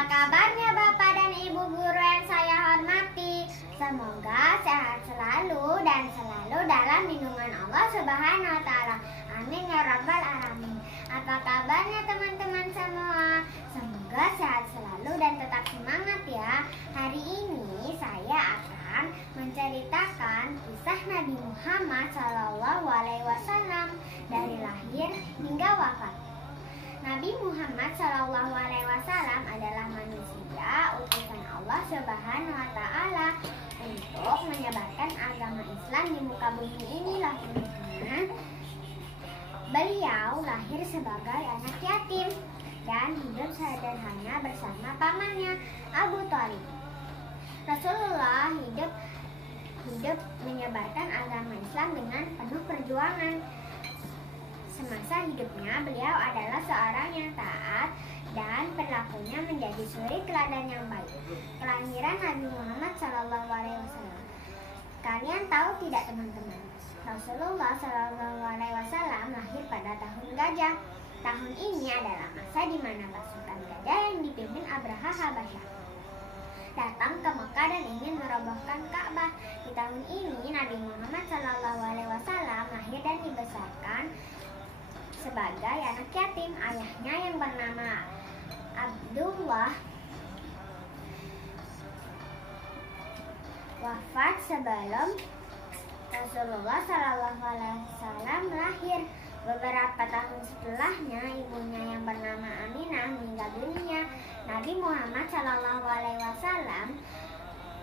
Apa kabarnya Bapak dan Ibu guru yang saya hormati? Semoga sehat selalu dan selalu dalam lindungan Allah Subhanahu wa taala. Amin ya rabbal alamin. Apa kabarnya teman-teman semua? Semoga sehat selalu dan tetap semangat ya. Hari ini saya akan menceritakan kisah Nabi Muhammad SAW dari lahir hingga wafat. Nabi Muhammad SAW adalah manusia utusan Allah Subhanahu wa taala untuk menyebarkan agama Islam di muka bumi ini loh teman-teman. Beliau lahir sebagai anak yatim dan hidup sederhana bersama pamannya Abu Thalib. Rasulullah hidup menyebarkan agama Islam dengan penuh perjuangan. Semasa hidupnya, beliau adalah seorang yang taat dan perilakunya menjadi suri teladan yang baik. Kelahiran Nabi Muhammad SAW. Kalian tahu tidak teman-teman? Rasulullah SAW lahir pada tahun gajah. Tahun ini adalah masa di mana pasukan gajah yang dipimpin Abraha Habasyah datang ke Mekah dan ingin merobohkan Ka'bah. Di tahun ini Nabi Muhammad SAW lahir dan dibesarkan sebagai anak yatim. Ayahnya yang bernama Abdullah wafat sebelum Rasulullah SAW lahir. Beberapa tahun setelahnya, ibunya yang bernama Aminah meninggal dunia. Nabi Muhammad SAW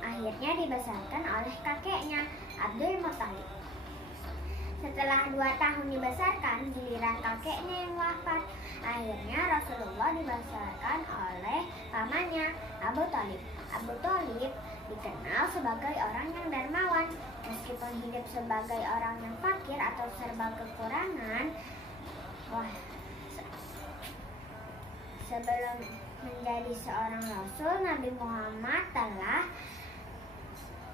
akhirnya dibesarkan oleh kakeknya Abdul Muthalib. Setelah 2 tahun dibesarkan, giliran kakeknya yang wafat. Akhirnya Rasulullah dibesarkan oleh pamannya Abu Thalib. Abu Thalib dikenal sebagai orang yang dermawan. Meskipun hidup sebagai orang yang fakir atau serba kekurangan, sebelum menjadi seorang Rasul, Nabi Muhammad telah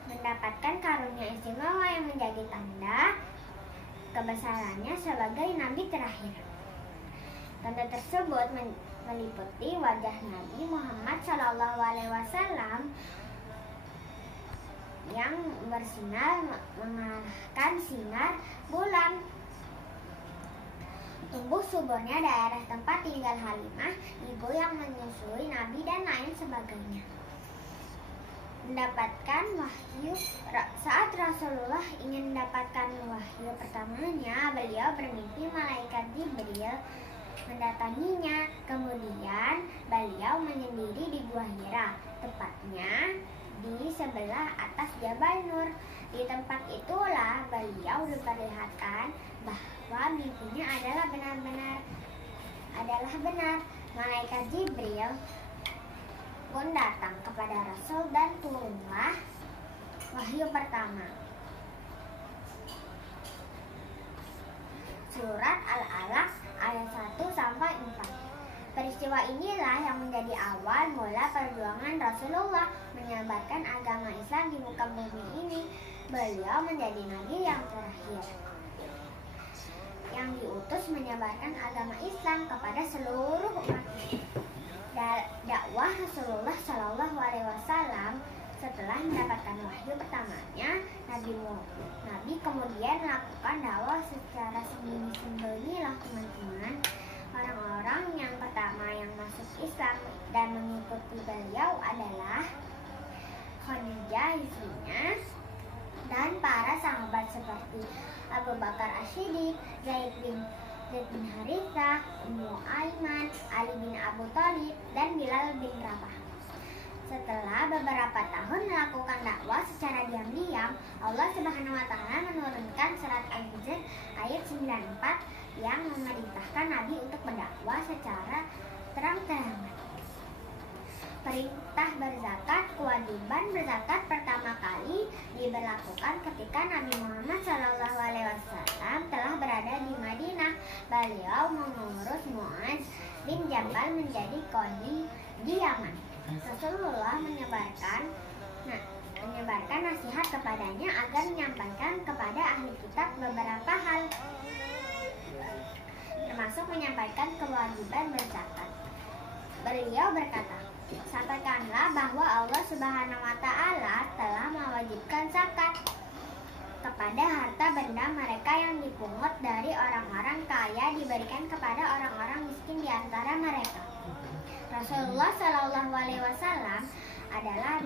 mendapatkan karunia istimewa yang menjadi tanda kebesarannya sebagai Nabi terakhir. Tanda tersebut meliputi wajah Nabi Muhammad SAW yang bersinar mengalahkan sinar bulan. Tumbuh suburnya daerah tempat tinggal Halimah, ibu yang menyusui Nabi dan lain sebagainya. Mendapatkan wahyu. Saat Rasulullah ingin mendapatkan wahyu pertamanya, beliau bermimpi malaikat Jibril mendatanginya. Kemudian beliau menyendiri di Gua Hira, tepatnya di sebelah atas Jabal Nur. Di tempat itulah beliau diperlihatkan bahwa mimpinya adalah benar. Malaikat Jibril pun datang kepada Rasul dan turunlah wahyu pertama. Surat Al-Alaq ayat 1-4. Peristiwa inilah yang menjadi awal mula perjuangan Rasulullah menyebarkan agama Islam di muka bumi ini. Beliau menjadi nabi yang terakhir yang diutus menyebarkan agama Islam kepada seluruh umat. Dakwah Rasulullah SAW setelah mendapatkan wahyu pertamanya, Nabi kemudian melakukan dakwah secara sembunyi-sembunyi loh teman-teman. Orang-orang yang pertama yang masuk Islam dan mengikuti beliau adalah Khadijah istrinya dan para sahabat seperti Abu Bakar As-Siddiq, Zaid bin Harithah, Ummu Aiman, Ali bin Abu Thalib, dan Bilal bin Rabah. Setelah beberapa tahun melakukan dakwah secara diam-diam, Allah Subhanahu wa taala menurunkan surat Al-Hijr ayat 94 yang memerintahkan Nabi untuk berdakwah secara terang-terangan. Perintah berzakat, kewajiban berzakat pertama kali diberlakukan ketika Nabi Muhammad SAW telah berada di Madinah. Beliau mengurus Mu'adz bin Jabal menjadi qadhi di Yaman. Rasulullah menyebarkan nasihat kepadanya agar menyampaikan kepada ahli kitab beberapa hal, termasuk menyampaikan kewajiban berzakat. Beliau berkata, Sampaikanlah bahwa Allah Subhanahu wa Ta'ala telah mewajibkan zakat kepada harta benda mereka yang dipungut dari orang-orang kaya diberikan kepada orang-orang miskin di antara mereka. Rasulullah Shallallahu Alaihi Wasallam adalah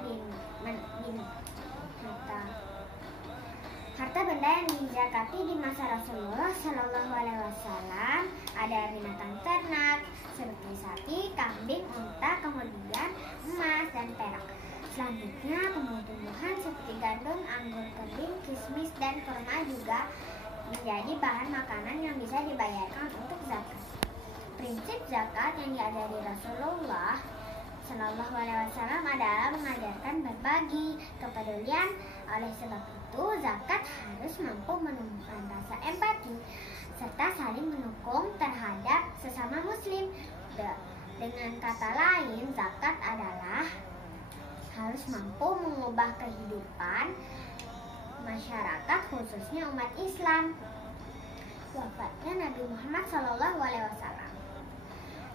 harta benda yang dizakati di masa Rasulullah Shallallahu Alaihi Wasallam ada binatang ternak seperti sapi, kambing, unta, kemudian emas dan perak. Selanjutnya tumbuh-tumbuhan seperti gandum, anggur kering, kismis, dan kurma juga menjadi bahan makanan yang bisa dibayarkan untuk zakat. Prinsip zakat yang diajari Rasulullah Shallallahu Alaihi Wasallam adalah mengajarkan berbagi, kepedulian. Oleh sebab itu, zakat harus mampu menumbuhkan rasa empati serta saling mendukung terhadap sesama muslim. Dengan kata lain, zakat adalah harus mampu mengubah kehidupan masyarakat, khususnya umat Islam. Wafatnya Nabi Muhammad SAW.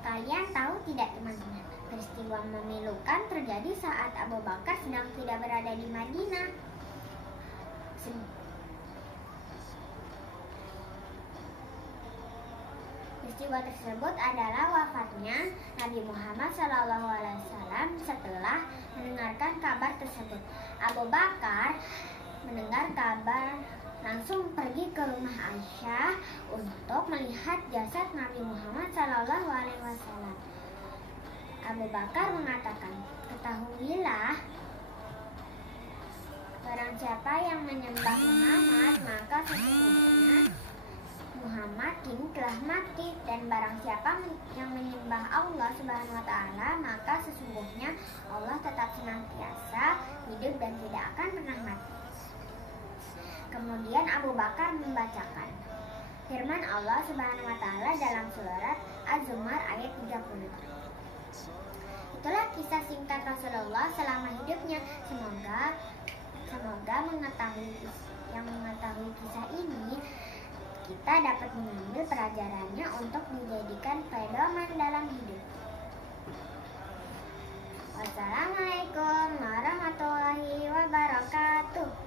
Kalian tahu tidak teman-teman, peristiwa memilukan terjadi saat Abu Bakar sedang tidak berada di Madinah. Peristiwa tersebut adalah wafatnya Nabi Muhammad SAW. Setelah mendengarkan kabar tersebut, Abu Bakar mendengar kabar langsung pergi ke rumah Aisyah untuk melihat jasad Nabi Muhammad SAW. Abu Bakar mengatakan, "Ketahuilah, barang siapa yang menyembah Muhammad, maka sesungguhnya Muhammad kini telah mati, dan barang siapa yang menyembah Allah Subhanahu wa Ta'ala, maka sesungguhnya Allah tetap senantiasa hidup dan tidak akan pernah mati." Kemudian Abu Bakar membacakan firman Allah Subhanahu wa Ta'ala dalam surat Az-Zumar ayat 30. Itulah kisah singkat Rasulullah selama hidupnya. Semoga mengetahui kisah ini, kita dapat mengambil pelajarannya untuk dijadikan pedoman dalam hidup. Wassalamualaikum warahmatullahi wabarakatuh.